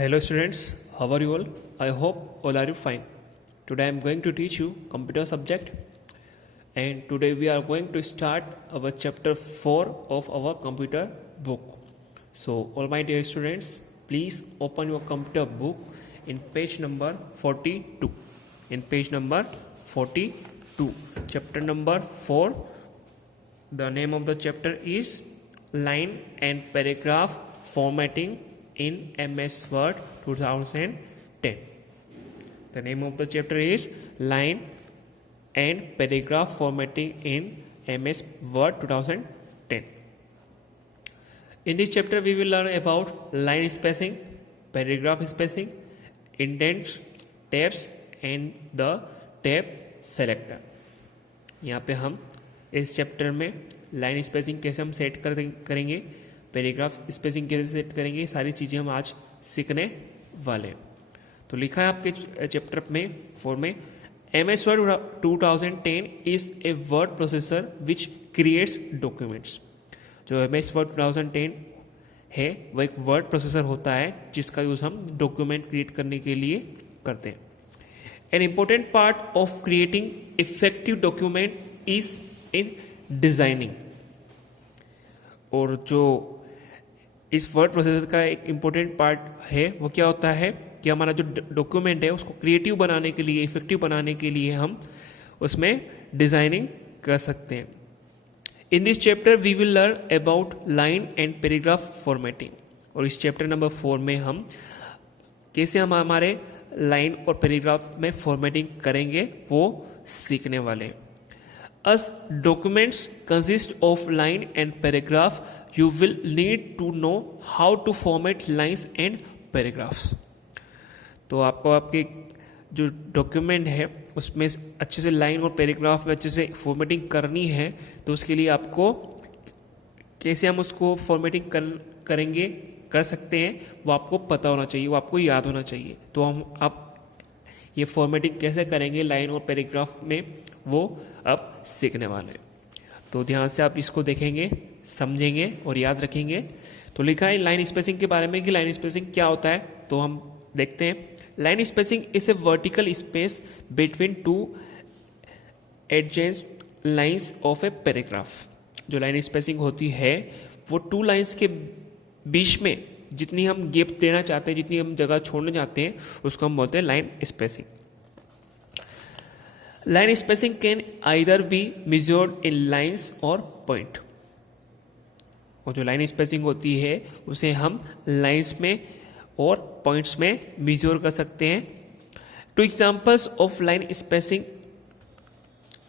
Hello students, how are you all? I hope all are you fine. Today I am going to teach you computer subject, and today we are going to start our chapter 4 of our computer book. So all my dear students, please open your computer book in page number 42. In page number 42, chapter number 4. The name of the chapter is Line and Paragraph Formatting in MS Word 2010. The name of the chapter is Line and Paragraph Formatting in MS Word 2010. In this chapter we will learn about line spacing, paragraph spacing, indents, tabs and the tab selector. यहाँ पे हम इस chapter में line spacing कैसे हम set करेंगे, paragraph spacing कैसे set करेंगे, सारी चीज़ें हम आज सीखने वाले हैं. तो लिखा है आपके चैप्टर में 4 में, MS Word 2010 is a word processor which creates documents. जो MS Word 2010 है वह एक वर्ड प्रोसेसर होता है जिसका यूज़ हम डॉक्यूमेंट क्रिएट करने के लिए करते हैं. An important part of creating effective document is in designing. और जो इस वर्ड प्रोसेसर का एक इम्पोर्टेंट पार्ट है वो क्या होता है कि हमारा जो डॉक्यूमेंट है उसको क्रिएटिव बनाने के लिए, इफेक्टिव बनाने के लिए हम उसमें डिजाइनिंग कर सकते हैं. In this chapter we will learn about line and paragraph formatting. और इस चैप्टर नंबर 4 में हम कैसे हम हमारे लाइन और पैराग्राफ में फॉर्मेटिंग करेंगे वो सीखने वाले हैं. As documents consist of line and paragraph, you will need to know how to format lines and paragraphs. तो आपको आपके जो डॉक्यूमेंट है उसमें अच्छे से लाइन और पैराग्राफ में अच्छे से फॉर्मेटिंग करनी है, तो उसके लिए आपको कैसे हम उसको फॉर्मेटिंग करेंगे कर सकते हैं वो आपको पता होना चाहिए, वो आपको याद होना चाहिए. तो आप ये फॉर्मेटिंग कैसे करेंगे लाइन और पैराग्राफ में वो अब सीखने वाले हैं. तो ध्यान से आप इसको देखेंगे, समझेंगे और याद रखेंगे. तो लिखा है लाइन स्पेसिंग के बारे में कि लाइन स्पेसिंग क्या होता है, तो हम देखते हैं. Line spacing is a vertical space between two adjacent lines of a paragraph. जो लाइन स्पेसिंग होती है वो टू लाइंस के बीच में जितनी हम गैप देना चाहते हैं, जितनी हम जगह छोड़ना चाहते हैं, उसको हम बोलते हैं line spacing. Line spacing can either be measured in lines और पॉइंट. और जो लाइन स्पेसिंग होती है उसे हम लाइंस में और पॉइंट्स में मेजर कर सकते हैं. Two examples of line spacing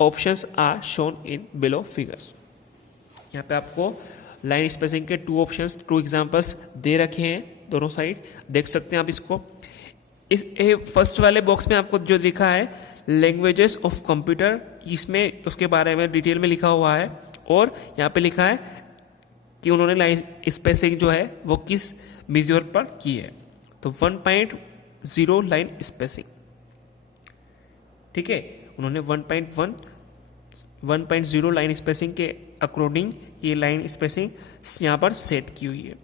options are shown in below figures. यहाँ पे आपको लाइन स्पेसिंग के 2 ऑप्शंस, 2 एग्जांपल्स दे रखे हैं, दोनों साइड देख सकते हैं आप इसको. इस फर्स्ट वाले बॉक्स में आपको जो लिखा है लैंग्वेजेस ऑफ कंप्यूटर, इसमें उसके बारे में डिटेल में लिखा हुआ है. और यहाँ पे लिखा है कि उन्होंने लाइन स्पेसिंग जो है वो किस मेजर पर की है. तो 1.0 लाइन स्पेसिंग, ठीक है. उन्होंने 1.0 लाइन स्पेसिंग के अकॉर्डिंग ये लाइन स्पेसिंग यहाँ पर सेट की हुई है.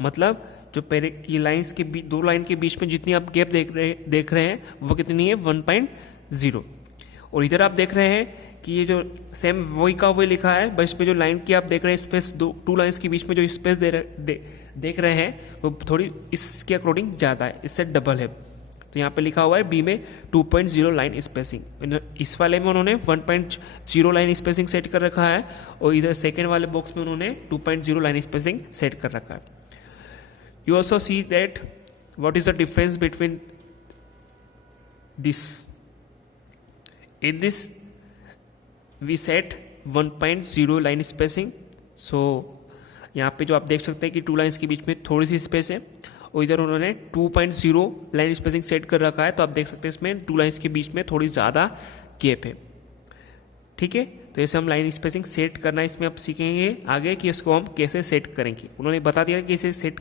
मतलब जो ये लाइंस के बीच, 2 लाइन के बीच में जितनी आप गैप देख रहे हैं वो कितनी है 1.0. और इधर आप देख रहे हैं कि ये जो सेम वही का वही लिखा है, बस पे जो लाइन की आप देख रहे हैं स्पेस, 2 लाइंस के बीच में जो स्पेस देख रहे हैं वो थोड़ी इसके अकॉर्डिंग ज़्यादा है, इससे डबल है. तो यहाँ पे लिखा हुआ है बी में 2.0 लाइन स्पेसिंग. इस वाले में उन्होंने 1.0 लाइन स्पेसिंग सेट कर रखा है और इधर सेकेंड वाले बॉक्स में उन्होंने 2.0 लाइन स्पेसिंग सेट कर रखा है. You also see that what is the difference between this. In this we set 1.0 line spacing. So यहाँ पे जो आप देख सकते हैं कि 2 लाइन्स के बीच में थोड़ी सी स्पेस है और इधर उन्होंने 2.0 लाइन स्पेसिंग सेट कर रखा है. तो आप देख सकते हैं इसमें 2 लाइन्स के बीच में थोड़ी ज़्यादा गैप है, ठीक है. तो ऐसे हम लाइन स्पेसिंग सेट करना इसमें आप सीखेंगे आगे कि इसको हम कैसे सेट करेंगे. उन्होंने बता दिया कि कैसे सेट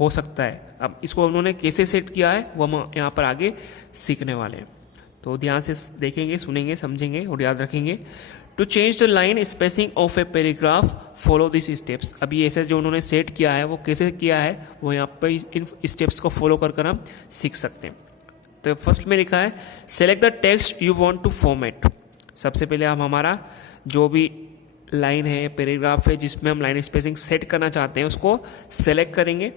हो सकता है. अब इसको उन्होंने कैसे सेट किया है वो हम यहाँ पर आगे सीखने वाले हैं. तो ध्यान से देखेंगे, सुनेंगे, समझेंगे और याद रखेंगे. To change the line spacing of a paragraph follow this steps. अभी ऐसे जो उन्होंने सेट किया है वो कैसे किया है वो यहाँ पर इन स्टेप्स को फॉलो कर हम सीख सकते हैं। तो फर्स्ट में लिखा है select the text you want to format. सबसे पहले हम हमारा जो भी लाइन है पैराग्राफ है जिसमें हम लाइन स्पेसिंग सेट करना चाहते हैं उसको सेलेक्ट करेंगे।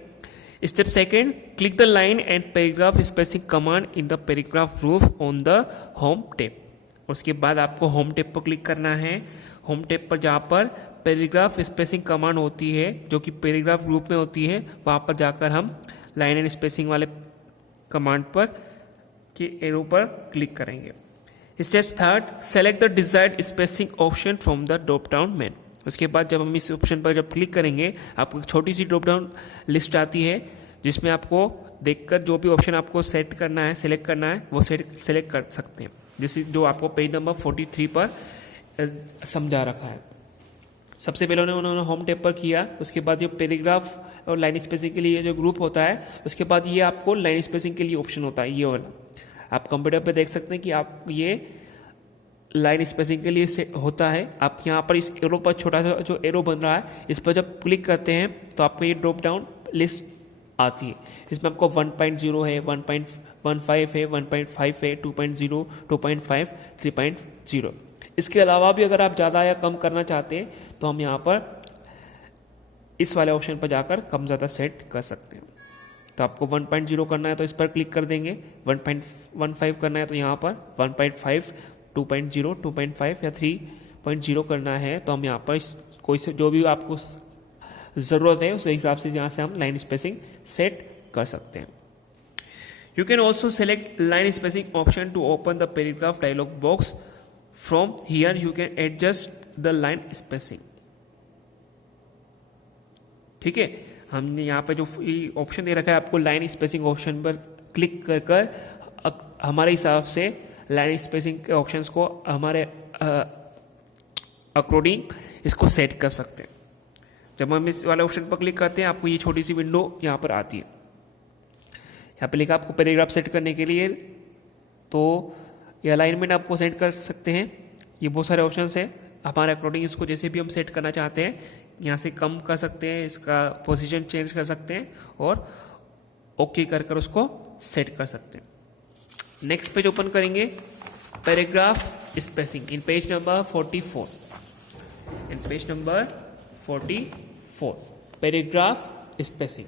Step second, click the line and paragraph spacing command in the paragraph roof on the home tab. उसके बाद आपको होम टैब पर क्लिक करना है। होम टैब पर जहाँ पर पैराग्राफ स्पेसिंग कमांड होती है जो कि पैराग्राफ ग्रुप में होती है वहाँ पर जाकर हम लाइन एंड स्पेसिंग वाले कमांड पर के एरो पर क्लिक करेंगे। Step third, select the desired spacing option from the drop down menu. उसके बाद जब हम इस ऑप्शन पर जब क्लिक करेंगे आपको एक छोटी सी ड्रॉप डाउन लिस्ट आती है जिसमें आपको देखकर जो भी ऑप्शन आपको सेट करना है सेलेक्ट करना है वो सेलेक्ट कर सकते हैं, जैसे जो आपको पेज नंबर 43 पर समझा रखा है। सबसे पहले उन्होंने होम टैब पर किया, उसके बाद जो पैराग्राफ और लाइन स्पेसिंग के लिए जो ग्रुप होता है उसके बाद ये आपको लाइन स्पेसिंग के लिए ऑप्शन होता है ये वाला। आप कंप्यूटर पे देख सकते हैं कि आप ये लाइन स्पेसिंग के लिए से होता है। आप यहाँ पर इस एरो पर छोटा सा जो एरो बन रहा है इस पर जब क्लिक करते हैं तो आपको ये ड्रॉप डाउन लिस्ट आती है। इसमें आपको 1.0 है, 1.15 है, 1.5 है, 2.0, 2.5, 3.0। इसके अलावा भी अगर आप ज़्यादा या कम करना चाहते हैं तो हम यहाँ पर इस वाले ऑप्शन पर जाकर कम ज़्यादा सेट कर सकते हैं। तो आपको 1.0 करना है तो इस पर क्लिक कर देंगे, 1.15 करना है तो यहाँ पर 1.5, 2.0, 2.5 या 3.0 करना है तो हम यहाँ पर कोई से जो भी आपको ज़रूरत है उसके हिसाब से यहाँ से हम लाइन स्पेसिंग सेट कर सकते हैं। You can also select line spacing option to open the paragraph dialog box. From here you can adjust the line spacing. ठीक है, हमने यहाँ पे जो ऑप्शन दे रखा है आपको लाइन स्पेसिंग ऑप्शन पर क्लिक कर कर हमारे हिसाब से लाइन स्पेसिंग के ऑप्शंस को हमारे अकॉर्डिंग इसको सेट कर सकते हैं। जब हम इस वाले ऑप्शन पर क्लिक करते हैं आपको ये छोटी सी विंडो यहाँ पर आती है। यहाँ पे लिखा आपको पैराग्राफ सेट करने के लिए तो ये अलाइनमेंट आपको सेट कर सकते हैं। ये बहुत सारे ऑप्शंस हैं, हमारे अकॉर्डिंग इसको जैसे भी हम सेट करना चाहते हैं यहाँ से कम कर सकते हैं, इसका पोजीशन चेंज कर सकते हैं और ओके कर कर उसको सेट कर सकते हैं। नेक्स्ट पेज ओपन करेंगे, पैराग्राफ स्पेसिंग इन पेज नंबर 44। इन पेज नंबर 44 पैराग्राफ स्पेसिंग।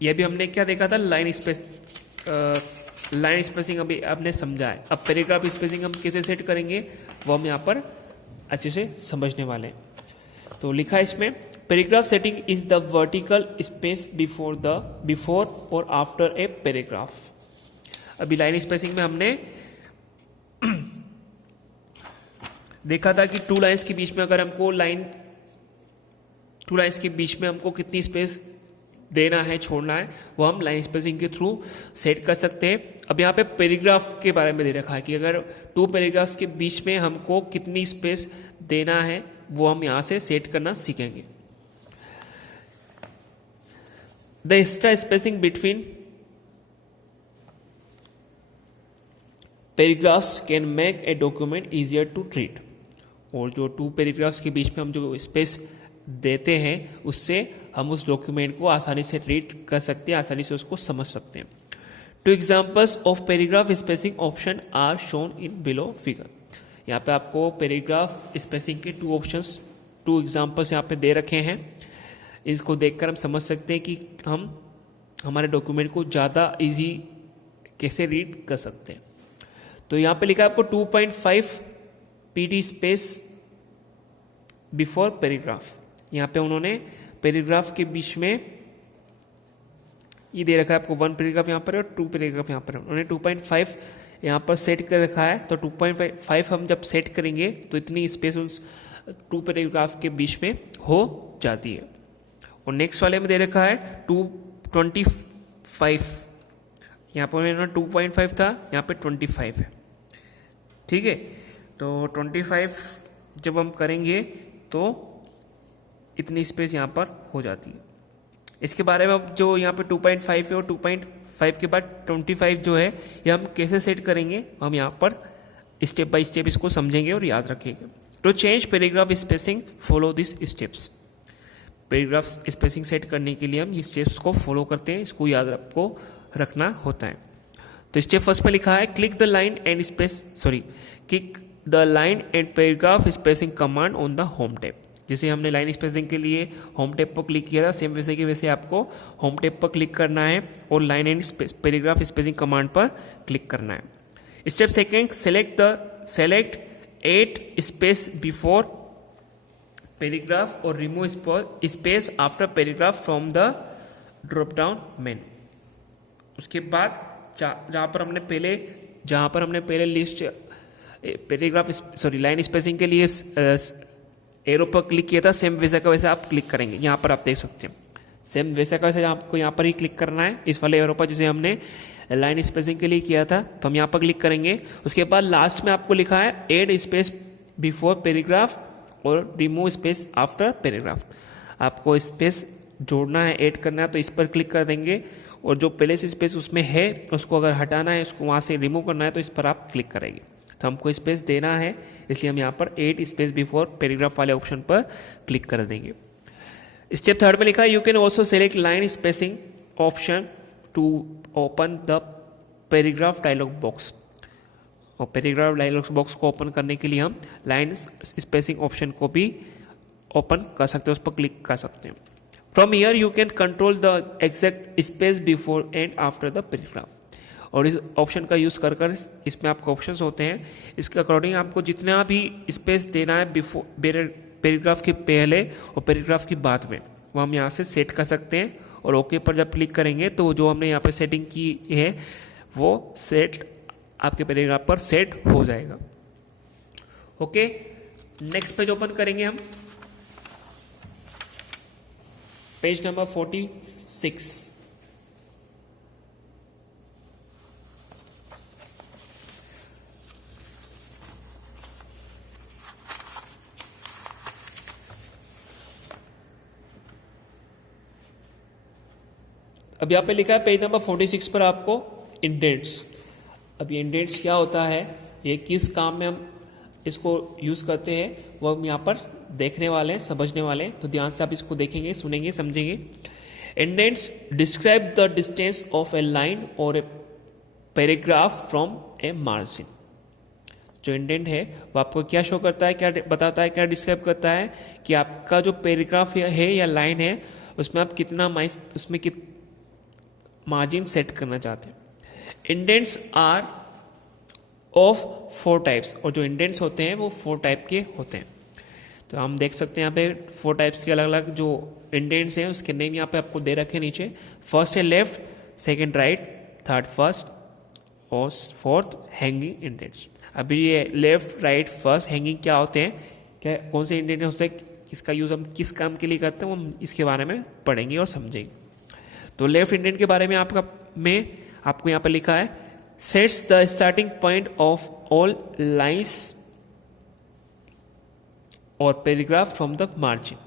यह भी हमने क्या देखा था, लाइन स्पेसिंग अभी आपने समझा है। अब पैराग्राफ स्पेसिंग हम कैसे सेट करेंगे वो हम यहाँ पर अच्छे से समझने वाले हैं। तो लिखा है इसमें paragraph setting is the vertical space before और आफ्टर ए पैराग्राफ। अभी लाइन स्पेसिंग में हमने देखा था कि टू लाइंस के बीच में अगर हमको टू लाइंस के बीच में हमको कितनी स्पेस देना है छोड़ना है वो हम लाइन स्पेसिंग के थ्रू सेट कर सकते हैं। अब यहाँ पे पैराग्राफ के बारे में दे रखा है कि अगर टू पैराग्राफ्स के बीच में हमको कितनी स्पेस देना है वो हम यहाँ से सेट करना सीखेंगे। The extra spacing between paragraphs can make a document easier to treat. और जो टू पैराग्राफ्स के बीच में हम जो स्पेस देते हैं उससे हम उस डॉक्यूमेंट को आसानी से रीड कर सकते हैं, आसानी से उसको समझ सकते हैं। Two examples of paragraph spacing option are shown in below figure. यहाँ पे आपको पैराग्राफ स्पेसिंग के टू एग्जाम्पल्स यहाँ पे दे रखे हैं। इसको देखकर हम समझ सकते हैं कि हम हमारे डॉक्यूमेंट को ज़्यादा इजी कैसे रीड कर सकते हैं। तो यहाँ पे लिखा है आपको 2.5 पीटी स्पेस बिफोर पैराग्राफ। यहाँ पे उन्होंने पैराग्राफ के बीच में ये दे रखा है आपको 1 पैराग्राफ यहाँ पर और 2 पैराग्राफ यहाँ पर। उन्होंने 2.5 यहाँ पर सेट कर रखा है तो 2.5 हम जब सेट करेंगे तो इतनी स्पेस उस 2 पैराग्राफ के बीच में हो जाती है। और नेक्स्ट वाले में दे रखा है 225। यहाँ पर 2.5 था, यहाँ पे 25 है। ठीक है, तो 25 जब हम करेंगे तो इतनी स्पेस यहाँ पर हो जाती है। इसके बारे में अब जो यहाँ पे 2.5 है और 2.5 के बाद 25 जो है ये हम कैसे सेट करेंगे हम यहाँ पर स्टेप बाय स्टेप इसको समझेंगे और याद रखेंगे। To change paragraph spacing follow this steps. Paragraph spacing set करने के लिए हम ये स्टेप्स को फॉलो करते हैं, इसको याद आपको रखना होता है। तो स्टेप फर्स्ट में लिखा है click the line and click the line and paragraph spacing command on the home tab. जैसे हमने लाइन स्पेसिंग के लिए होम टैब पर क्लिक किया था, सेम वैसे के वैसे आपको होम टैब पर क्लिक करना है और line and paragraph spacing command पर क्लिक करना है। Step second, select 8 space before paragraph और remove space after paragraph from the drop down menu. उसके बाद जहाँ पर हमने पहले लिस्ट लाइन स्पेसिंग के लिए एरो पर क्लिक किया था, सेम वैसा का वैसा आप क्लिक करेंगे। यहाँ पर आप देख सकते हैं सेम वैसा का वैसा आपको यहाँ पर ही क्लिक करना है, इस वाले एरो पर जैसे हमने लाइन स्पेसिंग के लिए किया था, तो हम यहाँ पर क्लिक करेंगे। उसके बाद लास्ट में आपको लिखा है एड स्पेस बिफोर पैराग्राफ और रिमूव स्पेस आफ्टर पैराग्राफ। आपको स्पेस जोड़ना है, ऐड करना है, तो इस पर क्लिक कर देंगे और जो पहले से स्पेस उसमें है उसको अगर हटाना है, उसको वहाँ से रिमूव करना है, तो इस पर आप क्लिक करेंगे। तो हमको स्पेस देना है, इसलिए हम यहाँ पर 8 स्पेस बिफोर पैराग्राफ वाले ऑप्शन पर क्लिक कर देंगे। स्टेप थर्ड में लिखा है you can also select line spacing option to open the paragraph dialog box. और पैराग्राफ डायलॉग बॉक्स को ओपन करने के लिए हम लाइन स्पेसिंग ऑप्शन को भी ओपन कर सकते हैं, उस पर क्लिक कर सकते हैं। From here you can control the exact space before and after the paragraph. और इस ऑप्शन का यूज़ कर इसमें आपको ऑप्शंस होते हैं, इसके अकॉर्डिंग आपको जितना भी स्पेस देना है बिफोर पैराग्राफ के पहले और पैराग्राफ की बाद में, वो हम यहाँ से सेट कर सकते हैं। और ओके पर जब क्लिक करेंगे तो जो हमने यहाँ पर सेटिंग की है वो सेट आपके पैराग्राफ पर सेट हो जाएगा। ओके, नेक्स्ट पेज ओपन करेंगे हम, पेज नंबर 46। अब यहाँ पे लिखा है पेज नंबर 46 पर आपको इंडेंट्स। अब ये इंडेंट्स क्या होता है, ये किस काम में हम इसको यूज़ करते हैं, वो हम यहाँ पर देखने वाले हैं, समझने वाले हैं। तो ध्यान से आप इसको देखेंगे, सुनेंगे, समझेंगे। Indents describe the distance of a line और a paragraph from a margin. जो इंडेंट है वो आपको क्या शो करता है, क्या बताता है, क्या डिस्क्राइब करता है कि आपका जो पैराग्राफ है या लाइन है उसमें आप कितना उसमें मार्जिन सेट करना चाहते हैं। इंडेंट्स आर ऑफ 4 टाइप्स, और जो इंडेंट्स होते हैं वो 4 टाइप के होते हैं। तो हम देख सकते हैं यहाँ पे 4 टाइप्स के अलग अलग जो इंडेंट्स हैं उसके नेम यहाँ पे आपको दे रखे नीचे। फर्स्ट है left, second right, third first और फोर्थ हैंगिंग इंडेंट्स। अभी ये लेफ्ट, राइट, फर्स्ट, हैंगिंग क्या होते हैं, क्या कौन से इंडेंट होते हैं, इसका यूज़ हम किस काम के लिए करते हैं, वो हम इसके बारे में पढ़ेंगे और समझेंगे। तो लेफ्ट इंडेंट के बारे में आपको यहाँ पर लिखा है sets the starting point of all lines और पैराग्राफ फ्रॉम द मार्जिन।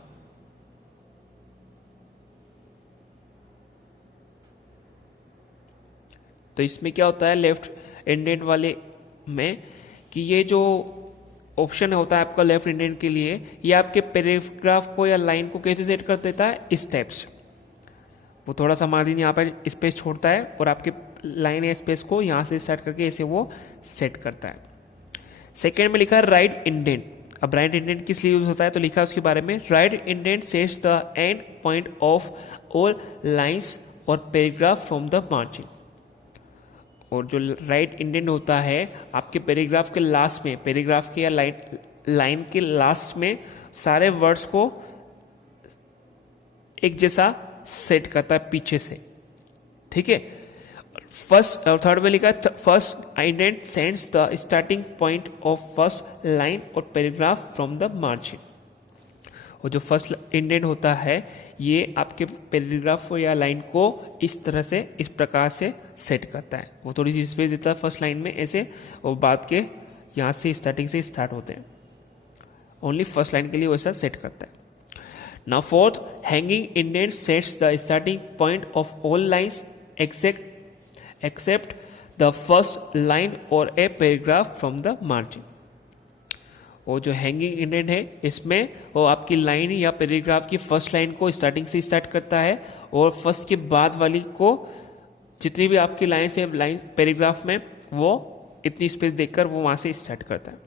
तो इसमें क्या होता है लेफ्ट इंडेंट वाले में कि ये जो ऑप्शन होता है आपका लेफ्ट इंडेंट के लिए, ये आपके पैराग्राफ को या लाइन को कैसे सेट कर देता है, इस टाइप से। वो थोड़ा सा मार्जिन यहाँ पर स्पेस छोड़ता है और आपके लाइन या स्पेस को यहाँ से स्टार्ट करके ऐसे वो सेट करता है। सेकेंड में लिखा है राइट इंडेंट। अब राइट इंडेंट किस लिए यूज होता है, तो लिखा है उसके बारे में right indent sets the end point of all lines और पैराग्राफ फ्रॉम द मार्जिन। और जो राइट इंडेंट होता है आपके पैराग्राफ के लास्ट में, पैराग्राफ के या लाइन के लास्ट में सारे वर्ड्स को एक जैसा सेट करता है पीछे से, ठीक है। फर्स्ट और थर्ड में लिखा है first indent sends the starting point of first line और पैराग्राफ फ्रॉम द मार्जिन। और जो फर्स्ट इंडेंट होता है ये आपके पैराग्राफ या लाइन को इस तरह से, इस प्रकार से सेट करता है। वो थोड़ी सी स्पेस देता है फर्स्ट लाइन में ऐसे, और बाद के यहाँ से स्टार्टिंग से स्टार्ट होते हैं, ओनली फर्स्ट लाइन के लिए वैसा सेट करता है। Now fourth, hanging indent sets the starting point of all lines except the first line और a paragraph from the margin. वो जो हैंगिंग इंडेंट है इसमें वो आपकी लाइन या पैराग्राफ की फर्स्ट लाइन को स्टार्टिंग से स्टार्ट करता है और फर्स्ट के बाद वाली को जितनी भी आपकी लाइन से लाइन पैराग्राफ में वो इतनी स्पेस देकर वो वहाँ से स्टार्ट करता है।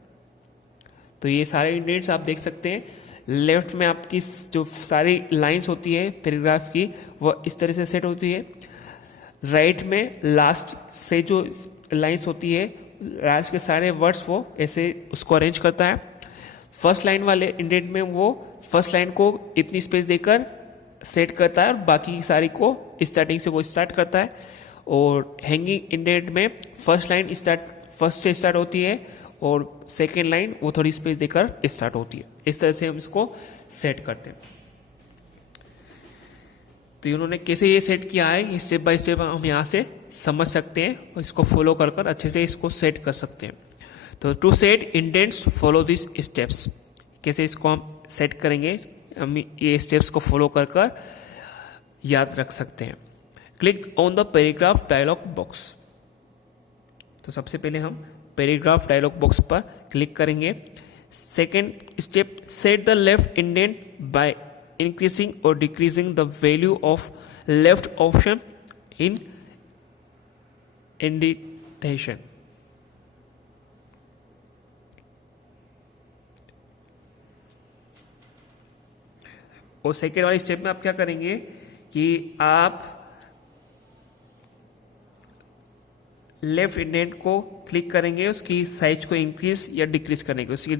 तो ये सारे इंडेंट्स आप देख सकते हैं। लेफ्ट में आपकी जो सारी लाइंस होती है पैराग्राफ की वो इस तरह से सेट होती है। राइट में लास्ट से जो लाइंस होती है, लास्ट के सारे वर्ड्स वो ऐसे उसको अरेंज करता है। फर्स्ट लाइन वाले इंडेंट में वो फर्स्ट लाइन को इतनी स्पेस देकर सेट करता है और बाकी सारी को स्टार्टिंग से वो स्टार्ट करता है। और हैंगिंग इंडेंट में फर्स्ट लाइन फर्स्ट से स्टार्ट होती है और सेकेंड लाइन वो थोड़ी स्पेस देकर स्टार्ट होती है। इस तरह से हम इसको सेट करते हैं। तो इन्होंने कैसे ये सेट किया है स्टेप बाय स्टेप हम यहाँ से समझ सकते हैं और इसको फॉलो कर कर अच्छे से इसको सेट कर सकते हैं। तो to set indents follow this steps, कैसे इसको हम सेट करेंगे, हम ये स्टेप्स को फॉलो कर कर याद रख सकते हैं। Click on the paragraph dialog box. तो सबसे पहले हम पैराग्राफ डायलॉग बॉक्स पर क्लिक करेंगे। Second step, set the left indent by increasing or decreasing the value of left option in indentation। और सेकेंड वाले स्टेप में आप क्या करेंगे कि आप लेफ्ट इंडेंट को क्लिक करेंगे, उसकी साइज को इंक्रीज या डिक्रीज करेंगे। उसकी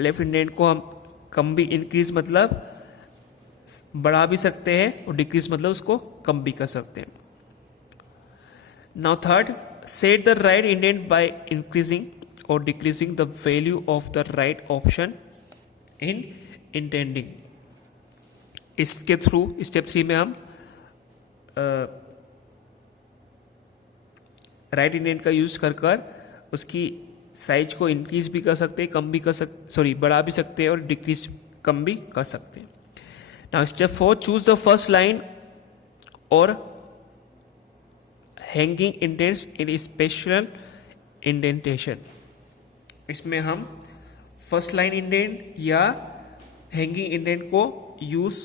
लेफ्ट इंडेंट को हम कम भी, इंक्रीज मतलब बढ़ा भी सकते हैं और डिक्रीज मतलब उसको कम भी कर सकते हैं। Now third, set the right indent by increasing और decreasing the value of the right option in indenting. इसके थ्रू स्टेप 3 में हम राइट इंडेंट का यूज कर कर उसकी साइज को इंक्रीज भी कर सकते हैं, कम भी कर सकते, बढ़ा भी सकते हैं और डिक्रीज कम भी कर सकते हैं। Now step 4, choose the first line or hanging indents in special indentation। इसमें हम फर्स्ट लाइन इंडेंट या हैंगिंग इंडेंट को यूज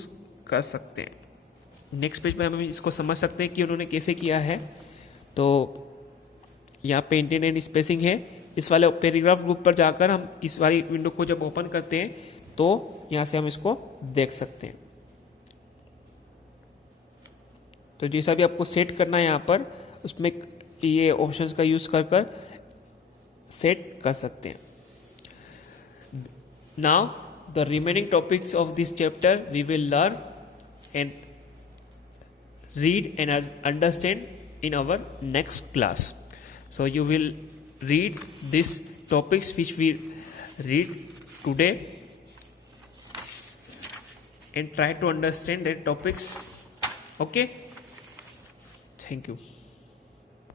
कर सकते हैं। नेक्स्ट पेज पे हम इसको समझ सकते हैं कि उन्होंने कैसे किया है। तो यहाँ पे इंडेंट एंड स्पेसिंग है। इस वाले पैराग्राफ ग्रुप पर जाकर हम इस वाली विंडो को जब ओपन करते हैं तो यहाँ से हम इसको देख सकते हैं। तो जैसा भी आपको सेट करना है यहाँ पर उसमें ये ऑप्शंस का यूज कर कर सेट कर सकते हैं। Now the remaining topics of this chapter we will learn and read and understand in our next class. So you will read these topics which we read today and try to understand the topics. Okay, thank you.